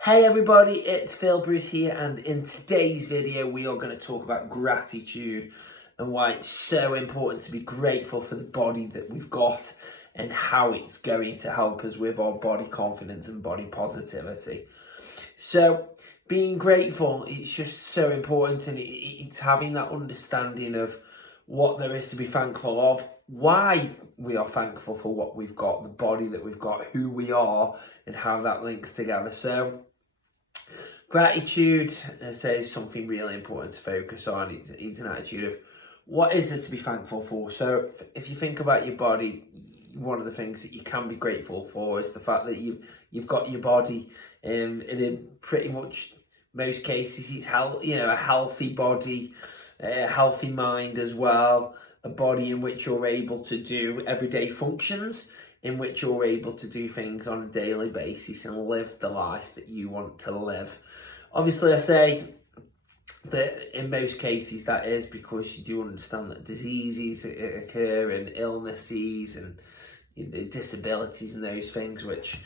Hey everybody, it's Phil Bruce here, and in today's video we are going to talk about gratitude and why it's so important to be grateful for the body that we've got and how it's going to help us with our body confidence and body positivity. So being grateful, it's just so important, and it's having that understanding of what there is to be thankful of, why we are thankful for what we've got, the body that we've got, who we are, and how that links together. So gratitude, I say, is something really important to focus on. It's an attitude of what is there to be thankful for. So if you think about your body, one of the things that you can be grateful for is the fact that you've got your body, and in pretty much most cases it's a healthy body, a healthy mind as well, a body in which you're able to do everyday functions, in which you're able to do things on a daily basis and live the life that you want to live. Obviously, I say that in most cases that is because you do understand that diseases occur and illnesses and disabilities and those things which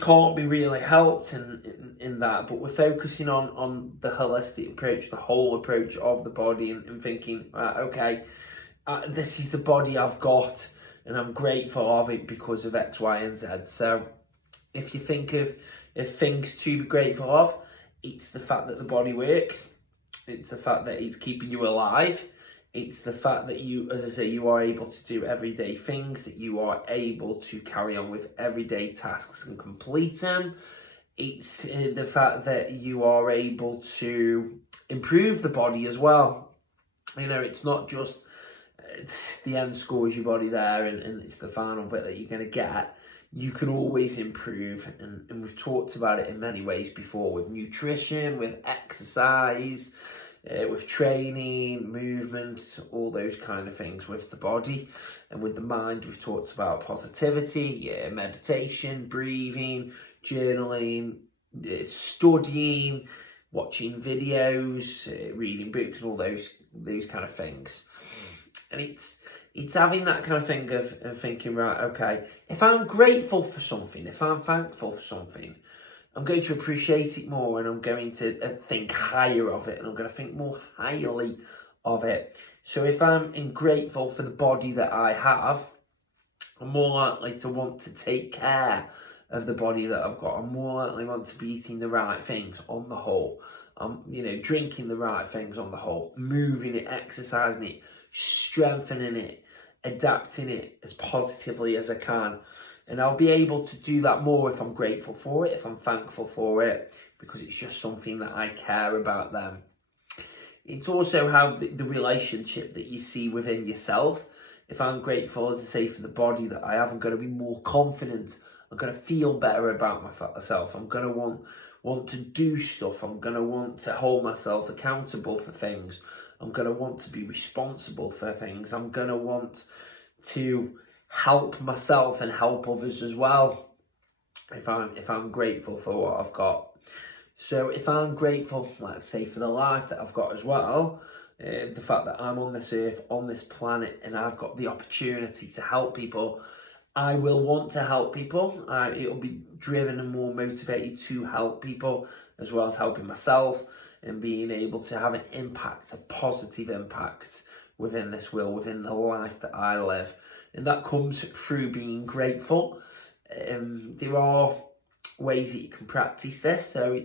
can't be really helped in that, but we're focusing on the holistic approach, the whole approach of the body, and thinking, this is the body I've got, and I'm grateful of it because of X, Y, and Z. So if you think of things to be grateful of, it's the fact that the body works, it's the fact that it's keeping you alive, it's the fact that you, as I say, you are able to do everyday things, that you are able to carry on with everyday tasks and complete them. It's the fact that you are able to improve the body as well. It's not just the end score is your body there and it's the final bit that you're going to get. You can always improve, and we've talked about it in many ways before, with nutrition, with exercise, with training, movement, all those kind of things with the body. And with the mind, we've talked about positivity, meditation, breathing, journaling, studying, watching videos, reading books, and all those kind of things. And it's having that kind of thing of thinking, right, okay, if I'm grateful for something, if I'm thankful for something, I'm going to appreciate it more, and I'm going to think higher of it, and I'm going to think more highly of it. So if I'm grateful for the body that I have, I'm more likely to want to take care of the body that I've got. I'm more likely want to be eating the right things on the whole. Drinking the right things on the whole, moving it, exercising it, strengthening it, adapting it as positively as I can. And I'll be able to do that more if I'm grateful for it, if I'm thankful for it, because it's just something that I care about them. It's also how the relationship that you see within yourself. If I'm grateful, as I say, for the body that I have, I'm going to be more confident. I'm going to feel better about myself. I'm going to want to do stuff. I'm going to want to hold myself accountable for things. I'm going to want to be responsible for things. I'm going to want to help myself and help others as well if I'm grateful for what I've got. So if I'm grateful, let's say, for the life that I've got as well, the fact that I'm on this earth, on this planet, and I've got the opportunity to help people, I will want to help people. It'll be driven and more motivated to help people, as well as helping myself and being able to have an impact, a positive impact within this world, within the life that I live. And that comes through being grateful. There are ways that you can practice this. So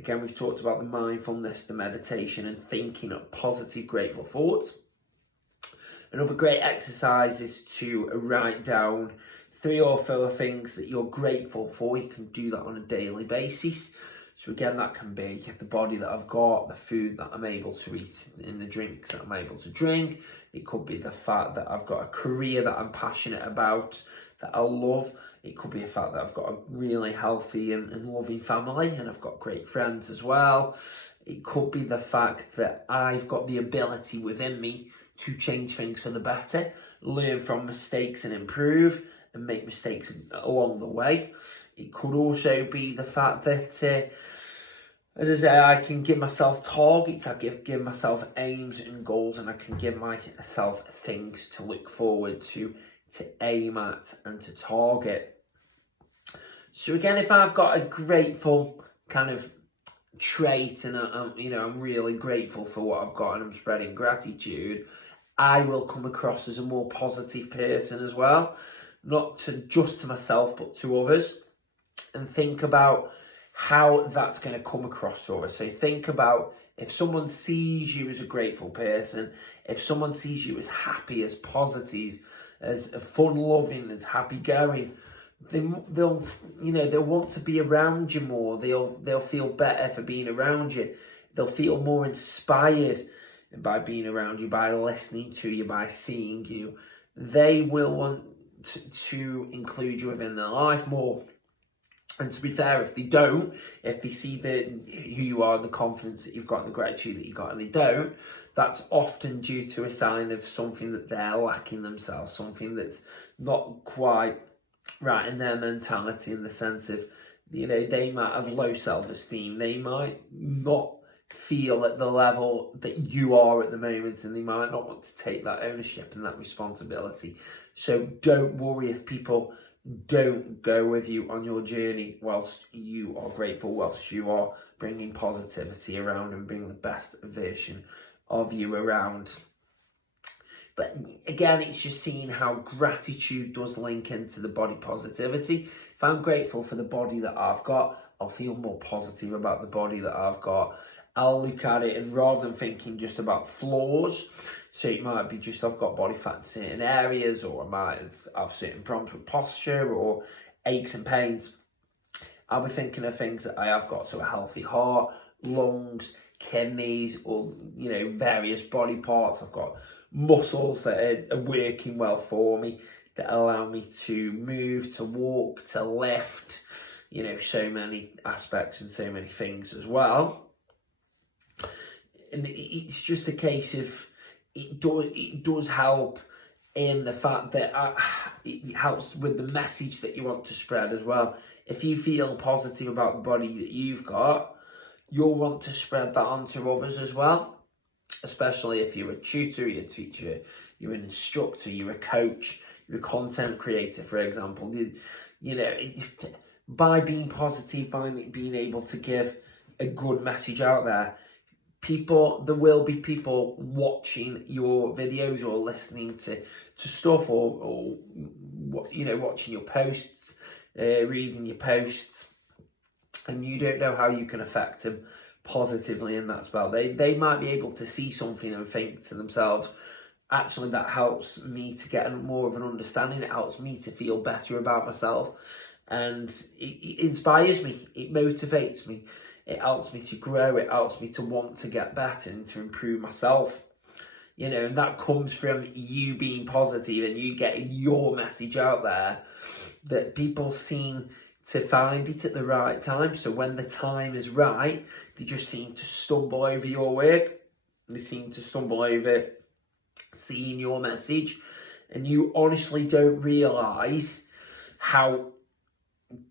again, we've talked about the mindfulness, the meditation, and thinking of positive, grateful thoughts. Another great exercise is to write down 3 or 4 things that you're grateful for. You can do that on a daily basis. So again, that can be the body that I've got, the food that I'm able to eat, and the drinks that I'm able to drink. It could be the fact that I've got a career that I'm passionate about, that I love. It could be the fact that I've got a really healthy and loving family, and I've got great friends as well. It could be the fact that I've got the ability within me to change things for the better, learn from mistakes and improve, and make mistakes along the way. It could also be the fact that, as I say, I can give myself targets, I give myself aims and goals, and I can give myself things to look forward to aim at and to target. So again, if I've got a grateful kind of trait, and I'm really grateful for what I've got, and I'm spreading gratitude, I will come across as a more positive person as well, not just to myself but to others. And think about how that's going to come across to others. So think about, if someone sees you as a grateful person, if someone sees you as happy, as positive, as fun-loving, as happy-going, they'll want to be around you more. They'll feel better for being around you. They'll feel more inspired by being around you, by listening to you, by seeing you. They will want to include you within their life more. And to be fair, if they don't, if they see who you are, the confidence that you've got, and the gratitude that you've got, and they don't, that's often due to a sign of something that they're lacking themselves, something that's not quite right in their mentality, in the sense of, they might have low self-esteem, they might not feel at the level that you are at the moment, and they might not want to take that ownership and that responsibility. So don't worry if people don't go with you on your journey whilst you are grateful, whilst you are bringing positivity around and bringing the best version of you around. But again, it's just seeing how gratitude does link into the body positivity. If I'm grateful for the body that I've got, I'll feel more positive about the body that I've got. I'll look at it, and rather than thinking just about flaws, so it might be just I've got body fat in certain areas, or I might have certain problems with posture or aches and pains, I'll be thinking of things that I have got, so a healthy heart, lungs, kidneys, or various body parts. I've got muscles that are working well for me, that allow me to move, to walk, to lift, so many aspects and so many things as well. And it's just a case of, it does help in the fact that it helps with the message that you want to spread as well. If you feel positive about the body that you've got, you'll want to spread that onto others as well, especially if you're a tutor, you're a teacher, you're an instructor, you're a coach, you're a content creator, for example. By being positive, by being able to give a good message out there, there will be people watching your videos or listening to stuff, or watching your posts, reading your posts, and you don't know how you can affect them positively in that spell. They might be able to see something and think to themselves, actually, that helps me to get more of an understanding, it helps me to feel better about myself, and it inspires me, it motivates me. It helps me to grow, it helps me to want to get better and to improve myself. And that comes from you being positive and you getting your message out there, that people seem to find it at the right time. So when the time is right, they just seem to stumble over your work. They seem to stumble over seeing your message. And you honestly don't realise how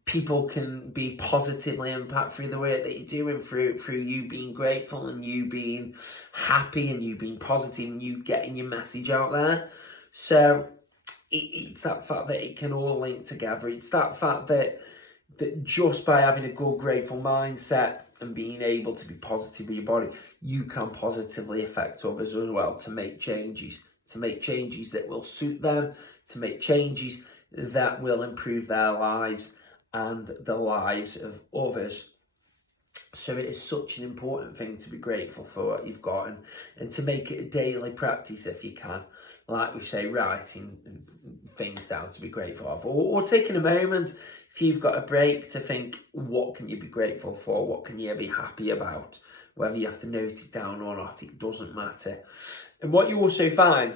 people can be positively impacted through the work that you do, and through you being grateful and you being happy and you being positive and you getting your message out there. So it's that fact that it can all link together. It's that fact that just by having a good, grateful mindset and being able to be positive with your body, you can positively affect others as well, to make changes that will suit them, to make changes that will improve their lives and the lives of others. So it is such an important thing to be grateful for what you've got, and to make it a daily practice if you can. Like we say, writing things down to be grateful of, or taking a moment, if you've got a break, to think, what can you be grateful for? What can you be happy about? Whether you have to note it down or not, it doesn't matter. And what you also find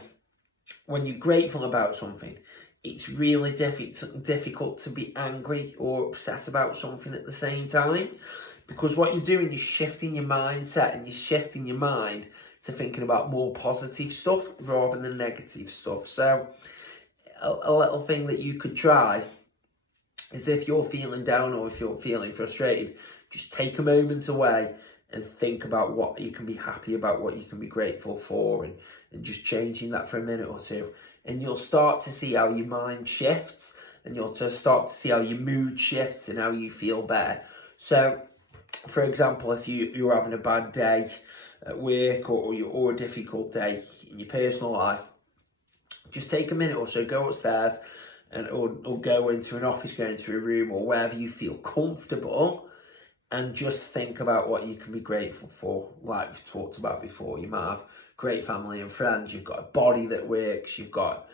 when you're grateful about something, it's really difficult to be angry or upset about something at the same time, because what you're doing is shifting your mindset, and you're shifting your mind to thinking about more positive stuff rather than negative stuff. So a little thing that you could try is, if you're feeling down or if you're feeling frustrated, just take a moment away and think about what you can be happy about, what you can be grateful for, and just changing that for a minute or two. And you'll start to see how your mind shifts, and you'll just start to see how your mood shifts and how you feel better. So For example, if you're having a bad day at work, or a difficult day in your personal life, just take a minute or so, go upstairs, or go into an office, go into a room, or wherever you feel comfortable, and just think about what you can be grateful for. Like we've talked about before, you might have great family and friends, you've got a body that works, you've got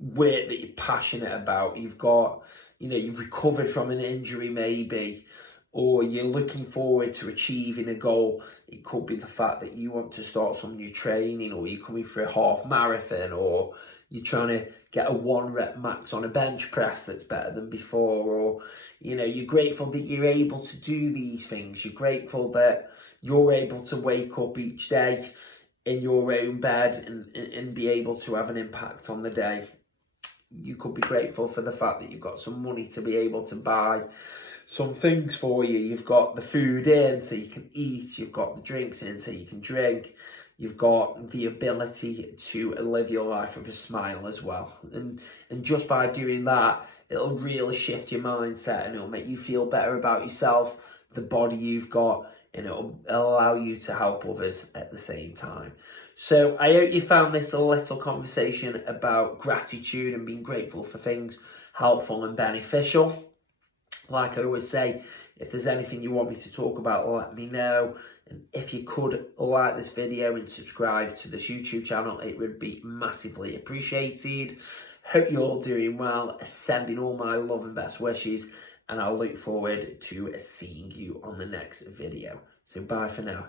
work that you're passionate about, you've got, you've recovered from an injury maybe, or you're looking forward to achieving a goal. It could be the fact that you want to start some new training, or you're coming for a half marathon, or you're trying to get a 1 rep max on a bench press that's better than before, or you're grateful that you're able to do these things. You're grateful that you're able to wake up each day in your own bed and be able to have an impact on the day. You could be grateful for the fact that you've got some money to be able to buy some things for you. You've got the food in so you can eat, you've got the drinks in so you can drink, you've got the ability to live your life with a smile as well. And just by doing that, it'll really shift your mindset, and it'll make you feel better about yourself, the body you've got, and it'll allow you to help others at the same time. So I hope you found this a little conversation about gratitude and being grateful for things helpful and beneficial. Like I always say, if there's anything you want me to talk about, let me know. And if you could like this video and subscribe to this YouTube channel, it would be massively appreciated. Hope you're all doing well, sending all my love and best wishes, and I'll look forward to seeing you on the next video. So bye for now.